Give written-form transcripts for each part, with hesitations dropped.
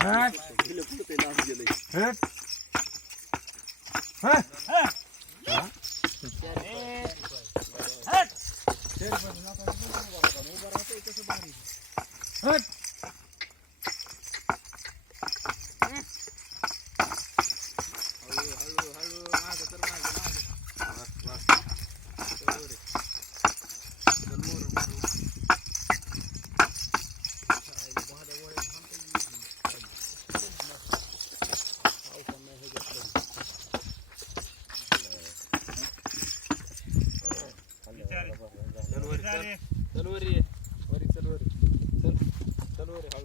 हट हट हट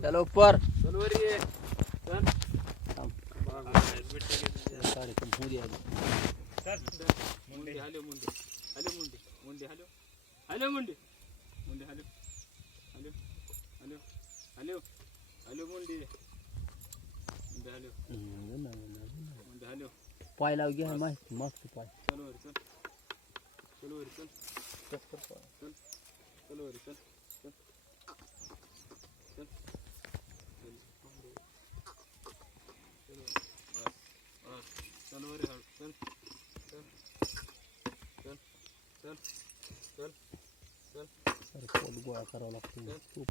चलो ऊपर पाय लाव घ्या मस्त पाय पोट गोळा करावा लागतो तू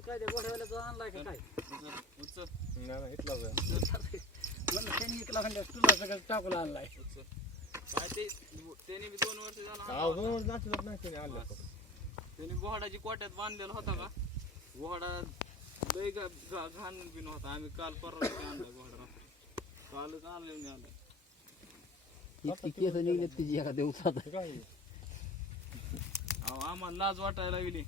काय गोठ्यावाल्याचा आणलाय का काय त्यांनी इकला म्हणजे तुला सगळं टाकून आणलाय त्याने 2 वर्ष झाला त्याने गोहाडाची कोट्यात बांधलेला होता का गोहाडा लय घाण बिन होता आम्ही काल परवा आणला गोहाडा कालच आणले आणला इतकी केस निघले तिची एका दिवसात आम्हाला लाज वाटायला लागली